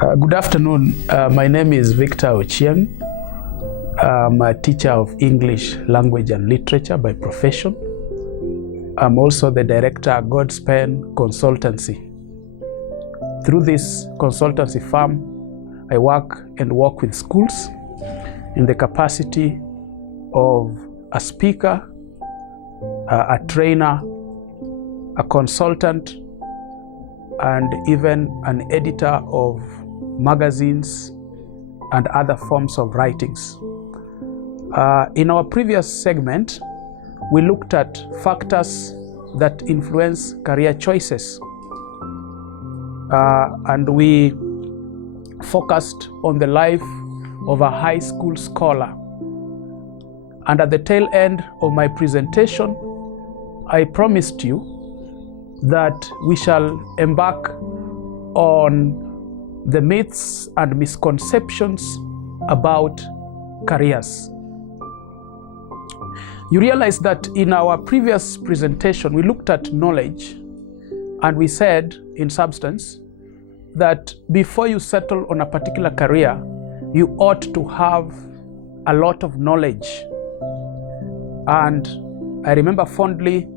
Good afternoon. My name is Victor Ochieng. I'm a teacher of English language and literature by profession. I'm also the director of Godspan Consultancy. Through this consultancy firm, I work with schools in the capacity of a speaker, a trainer, a consultant, and even an editor of magazines and other forms of writings. In our previous segment, we looked at factors that influence career choices, and we focused on the life of a high school scholar. And at the tail end of my presentation, I promised you that we shall embark on the myths and misconceptions about careers. You realize that in our previous presentation, we looked at knowledge, and we said, in substance, that before you settle on a particular career, you ought to have a lot of knowledge. And I remember fondly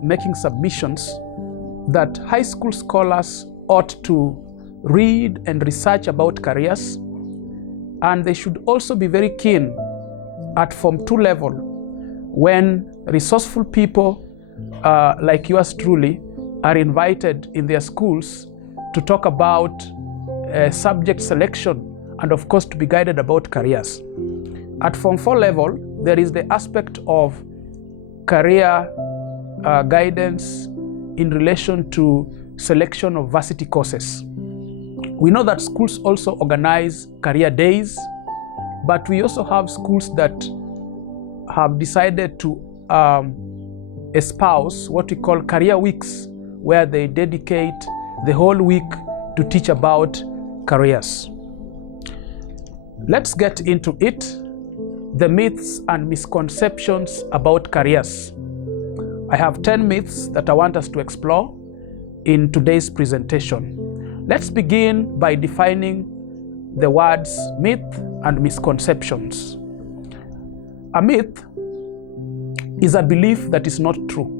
making submissions that high school scholars ought to read and research about careers, and they should also be very keen at Form 2 level when resourceful people like yours truly are invited in their schools to talk about subject selection and of course to be guided about careers. At Form 4 level, there is the aspect of career guidance in relation to selection of varsity courses. We know that schools also organize career days, but we also have schools that have decided to espouse what we call career weeks, where they dedicate the whole week to teach about careers. Let's get into it, the myths and misconceptions about careers. I have 10 myths that I want us to explore in today's presentation. Let's begin by defining the words myth and misconceptions. A myth is a belief that is not true.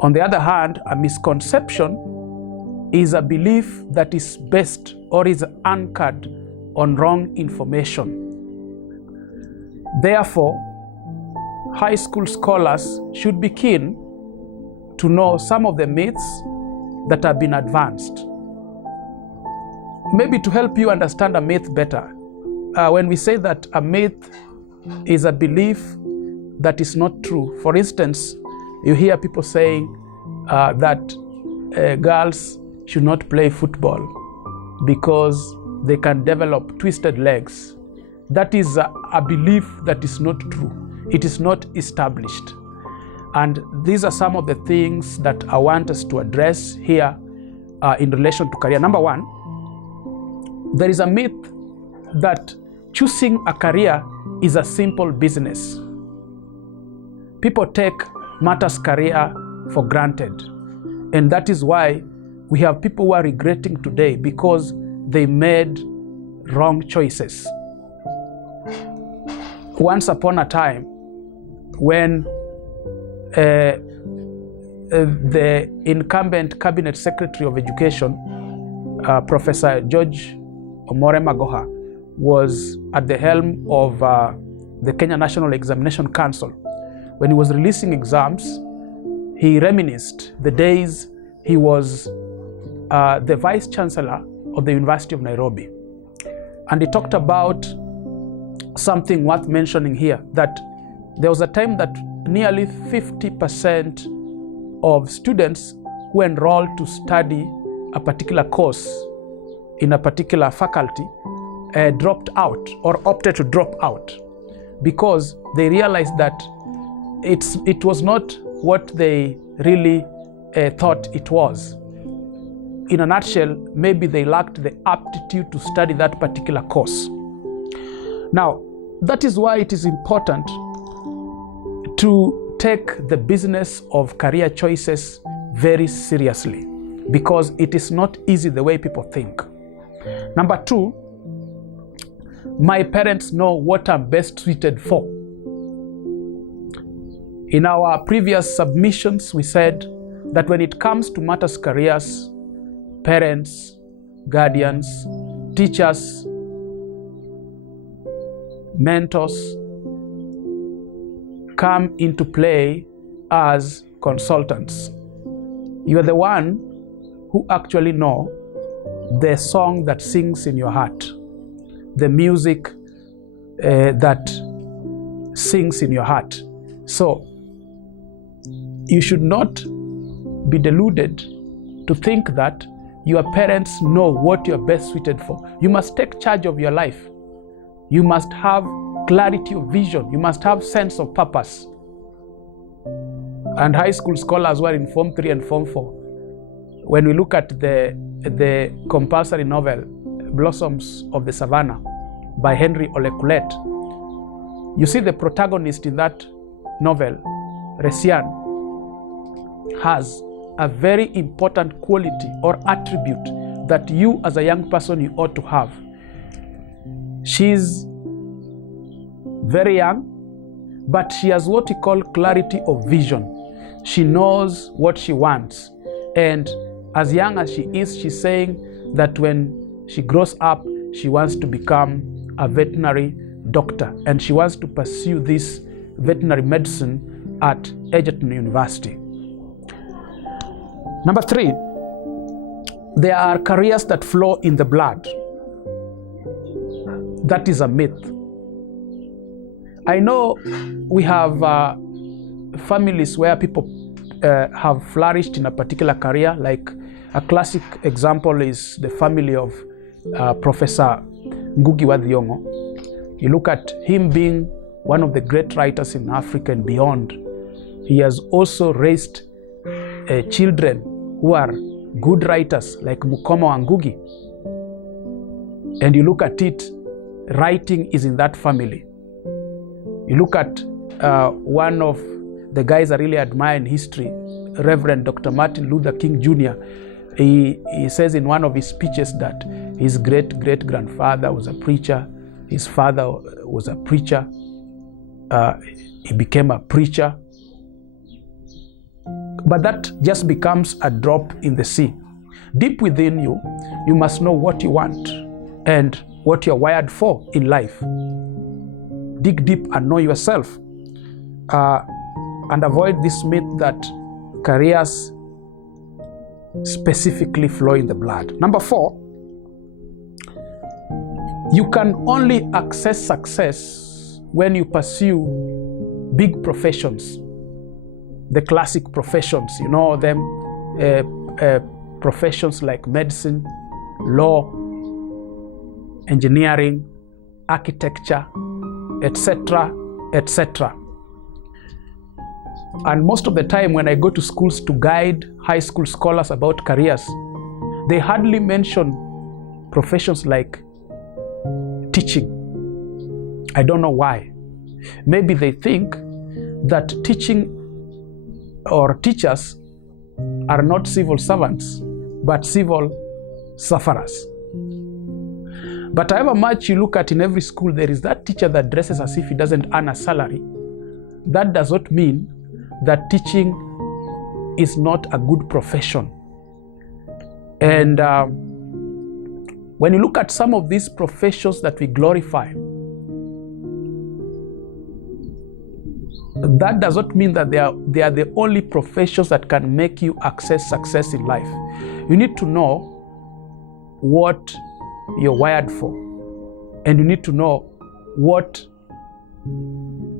On the other hand, a misconception is a belief that is based or is anchored on wrong information. Therefore, high school scholars should be keen to know some of the myths that have been advanced. Maybe to help you understand a myth better, when we say that a myth is a belief that is not true, for instance, you hear people saying that girls should not play football because they can develop twisted legs. That is a belief that is not true. It is not established. And these are some of the things that I want us to address here in relation to career. Number one, there is a myth that choosing a career is a simple business. People take matters career for granted. And that is why we have people who are regretting today because they made wrong choices. Once upon a time, when the incumbent Cabinet Secretary of Education, Professor George Omore Magoha, was at the helm of the Kenya National Examination Council. When he was releasing exams, he reminisced the days he was the Vice Chancellor of the University of Nairobi. And he talked about something worth mentioning here, that there was a time that nearly 50% of students who enrolled to study a particular course in a particular faculty dropped out or opted to drop out because they realized that it was not what they really thought it was. In a nutshell, maybe they lacked the aptitude to study that particular course. Now, that is why it is important to take the business of career choices very seriously, because it is not easy the way people think. Number two, my parents know what I'm best suited for. In our previous submissions, we said that when it comes to matters careers, parents, guardians, teachers, mentors come into play as consultants. You are the one who actually know the song that sings in your heart, the music that sings in your heart. So you should not be deluded to think that your parents know what you're best suited for. You must take charge of your life. You must have clarity of vision. You must have sense of purpose. And high school scholars were in Form 3 and Form 4. When we look at the compulsory novel, Blossoms of the Savannah by Henry Olekulet, you see the protagonist in that novel, Resian, has a very important quality or attribute that you as a young person you ought to have. She's very young, but she has what we call clarity of vision. She knows what she wants. And as young as she is, she's saying that when she grows up, she wants to become a veterinary doctor. And she wants to pursue this veterinary medicine at Egerton University. Number three, there are careers that flow in the blood. That is a myth. I know we have families where people have flourished in a particular career. Like a classic example is the family of Professor Ngugi wa Thiong'o. You look at him being one of the great writers in Africa and beyond. He has also raised children who are good writers like Mukoma and Ngugi. And you look at it, writing is in that family. You look at one of the guys I really admire in history, Reverend Dr. Martin Luther King Jr. He says in one of his speeches that his great-great-grandfather was a preacher, his father was a preacher, he became a preacher. But that just becomes a drop in the sea. Deep within you, you must know what you want and what you're wired for in life. Dig deep and know yourself. And avoid this myth that careers specifically flow in the blood. Number four, you can only access success when you pursue big professions. The classic professions, you know them, professions like medicine, law, engineering, architecture, etc., etc. And most of the time when I go to schools to guide high school scholars about careers, they hardly mention professions like teaching. I don't know why. Maybe they think that teaching or teachers are not civil servants, but civil sufferers. But however much you look at in every school, there is that teacher that dresses as if he doesn't earn a salary. That does not mean that teaching is not a good profession. And when you look at some of these professions that we glorify, that does not mean that they are the only professions that can make you access success in life. You need to know what you're wired for, and you need to know what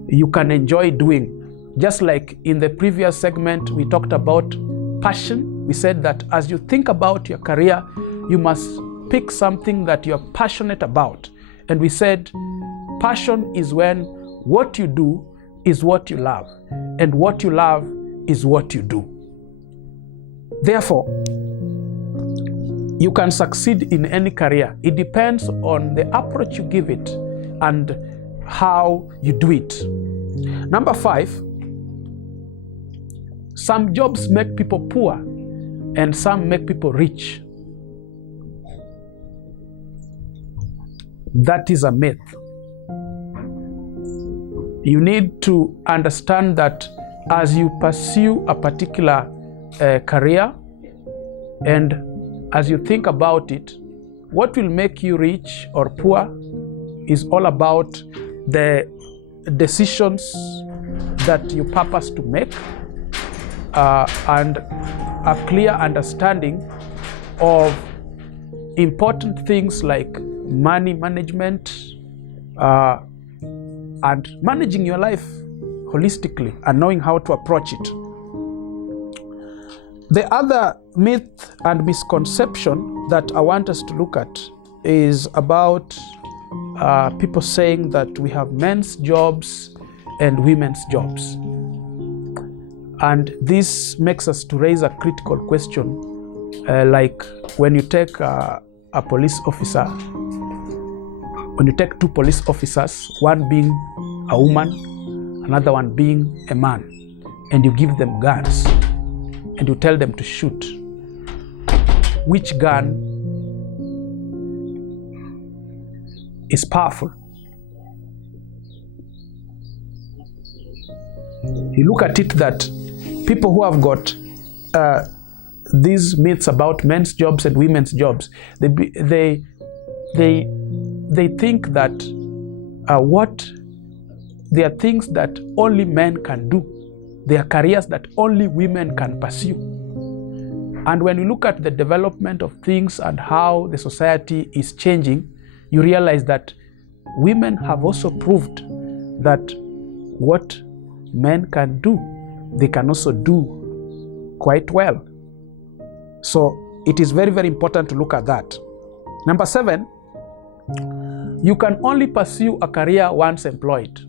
you can enjoy doing. Just like in the previous segment, we talked about passion. We said that as you think about your career, you must pick something that you're passionate about. And we said passion is when what you do is what you love, and what you love is what you do. Therefore, you can succeed in any career. It depends on the approach you give it and how you do it. Number five, some jobs make people poor and some make people rich. That is a myth. You need to understand that as you pursue a particular career, and as you think about it, what will make you rich or poor is all about the decisions that you purpose to make, and a clear understanding of important things like money management, and managing your life holistically and knowing how to approach it. The other myth and misconception that I want us to look at is about people saying that we have men's jobs and women's jobs. And this makes us to raise a critical question, like when you take a police officer, when you take two police officers, one being a woman, another one being a man, and you give them guns and you tell them to shoot, which gun is powerful? You look at it that people who have got these myths about men's jobs and women's jobs, they think that there are things that only men can do. There are careers that only women can pursue. And when you look at the development of things and how the society is changing, you realize that women have also proved that what men can do, they can also do quite well. So it is very, very important to look at that. Number 7, you can only pursue a career once employed.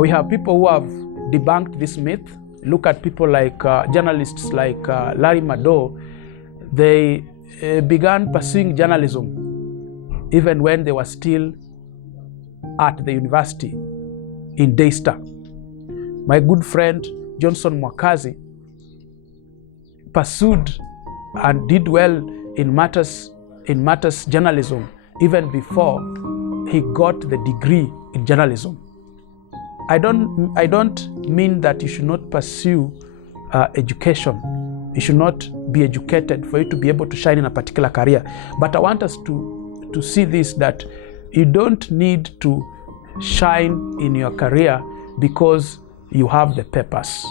We have people who have debunked this myth. Look at people like journalists like Larry Madowo. They began pursuing journalism even when they were still at the university in Daystar. My good friend Johnson Mwakazi pursued and did well in matters journalism even before he got the degree in journalism. I don't mean that you should not pursue education. You should not be educated for you to be able to shine in a particular career. But I want us to see this, that you don't need to shine in your career because you have the papers.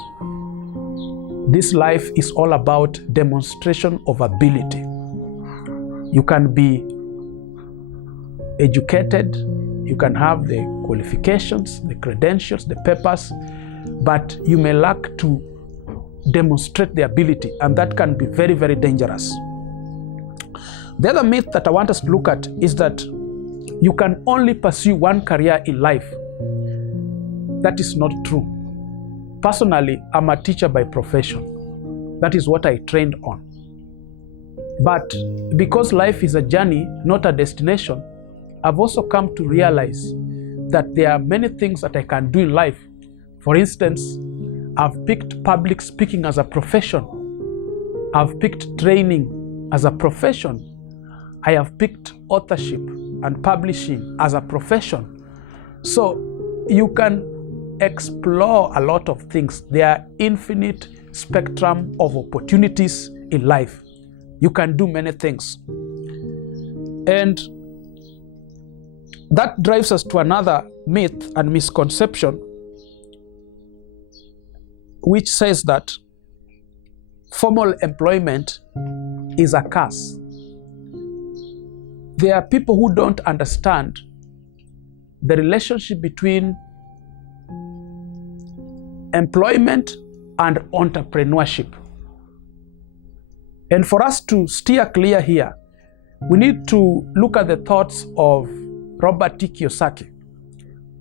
This life is all about demonstration of ability. You can be educated, you can have the qualifications, the credentials, the papers, but you may lack to demonstrate the ability, and that can be very, very dangerous. The other myth that I want us to look at is that you can only pursue one career in life. That is not true. Personally, I'm a teacher by profession. That is what I trained on. But because life is a journey, not a destination, I've also come to realize that there are many things that I can do in life. For instance, I've picked public speaking as a profession. I've picked training as a profession. I have picked authorship and publishing as a profession. So you can explore a lot of things. There are infinite spectrum of opportunities in life. You can do many things. And that drives us to another myth and misconception, which says that formal employment is a curse. There are people who don't understand the relationship between employment and entrepreneurship. And for us to steer clear here, we need to look at the thoughts of Robert T. Kiyosaki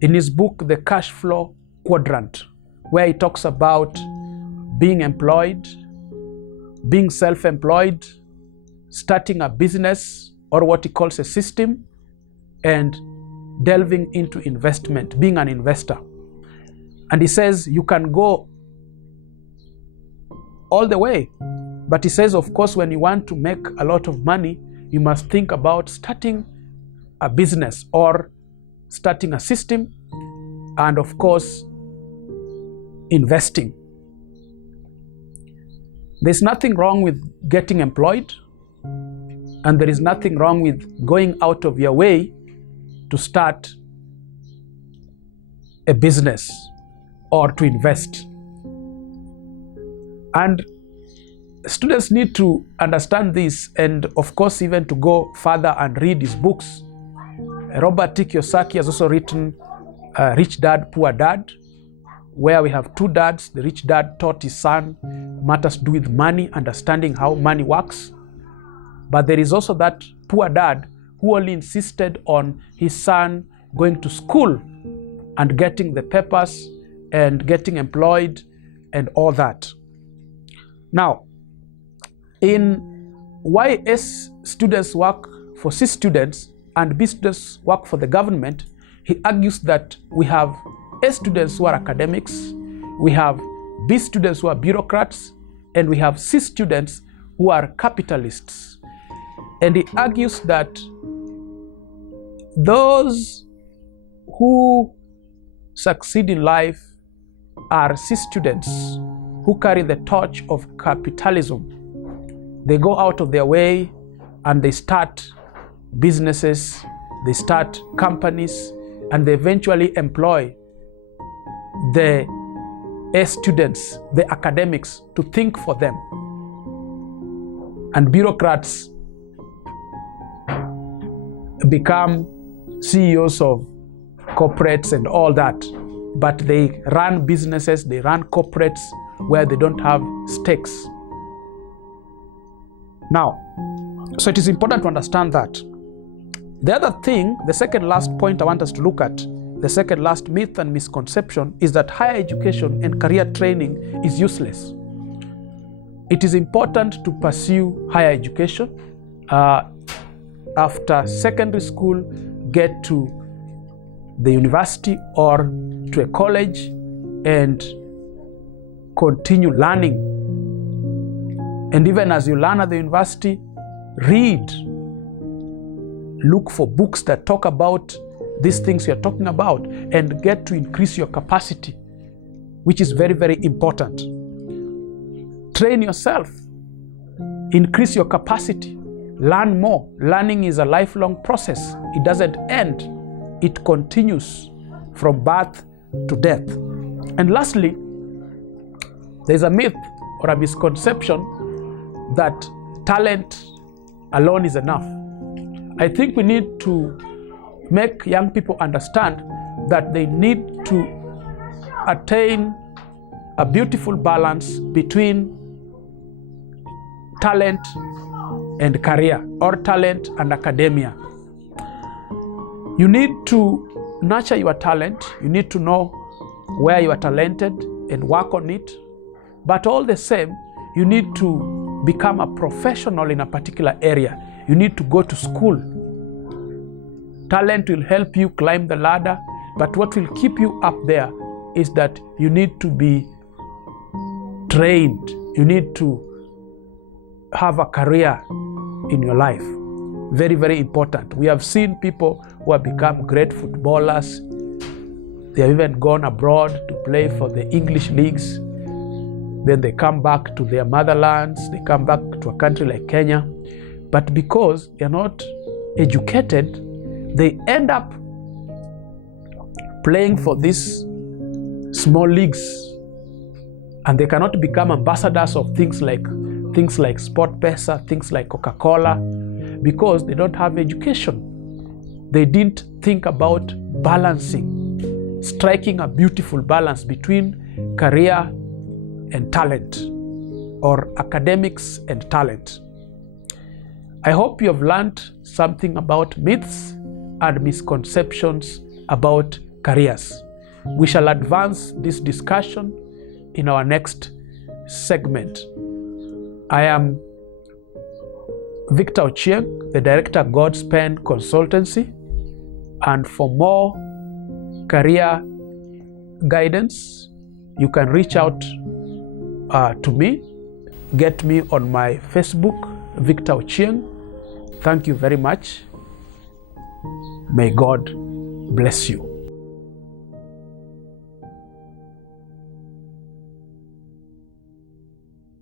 in his book, The Cash Flow Quadrant, where he talks about being employed, being self-employed, starting a business or what he calls a system, and delving into investment, being an investor. And he says you can go all the way But he says, of course, when you want to make a lot of money, you must think about starting a business or starting a system, and of course, investing. There's nothing wrong with getting employed, and there is nothing wrong with going out of your way to start a business or to invest. And students need to understand this, and of course even to go further and read his books. Robert T. Kiyosaki has also written Rich Dad, Poor Dad, where we have two dads. The rich dad taught his son matters to do with money, understanding how money works. But there is also that poor dad who only insisted on his son going to school and getting the papers and getting employed and all that. Now, in why S students work for C students and B students work for the government, he argues that we have A students who are academics, we have B students who are bureaucrats, and we have C students who are capitalists. And he argues that those who succeed in life are C students who carry the torch of capitalism. They go out of their way and they start businesses, they start companies, and they eventually employ the A students, the academics, to think for them. And bureaucrats become CEOs of corporates and all that, but they run businesses, they run corporates where they don't have stakes. Now, so it is important to understand that. The other thing, the second last point I want us to look at, the second last myth and misconception, is that higher education and career training is useless. It is important to pursue higher education. After secondary school, get to the university or to a college and continue learning. And even as you learn at the university, read. Look for books that talk about these things you're talking about and get to increase your capacity, which is very, very important. Train yourself. Increase your capacity. Learn more. Learning is a lifelong process. It doesn't end. It continues from birth to death. And lastly, there's a myth or a misconception that talent alone is enough. I think we need to make young people understand that they need to attain a beautiful balance between talent and career, or talent and academia. You need to nurture your talent. You need to know where you are talented and work on it. But all the same, you need to become a professional in a particular area. You need to go to school. Talent will help you climb the ladder, but what will keep you up there is that you need to be trained. You need to have a career in your life. Very, very important. We have seen people who have become great footballers. They have even gone abroad to play for the English leagues. Then they come back to their motherlands. They come back to a country like Kenya. But because they are not educated, they end up playing for these small leagues, and they cannot become ambassadors of things like SportPesa, things like Coca-Cola, because they don't have education. They didn't think about balancing, striking a beautiful balance between career and talent, or academics and talent. I hope you have learned something about myths and misconceptions about careers. We shall advance this discussion in our next segment. I am Victor Ochieng, the director of God's Pen Consultancy, and for more career guidance, you can reach out to me get me on my Facebook, Victor Ochieng. Thank you very much. May God bless you.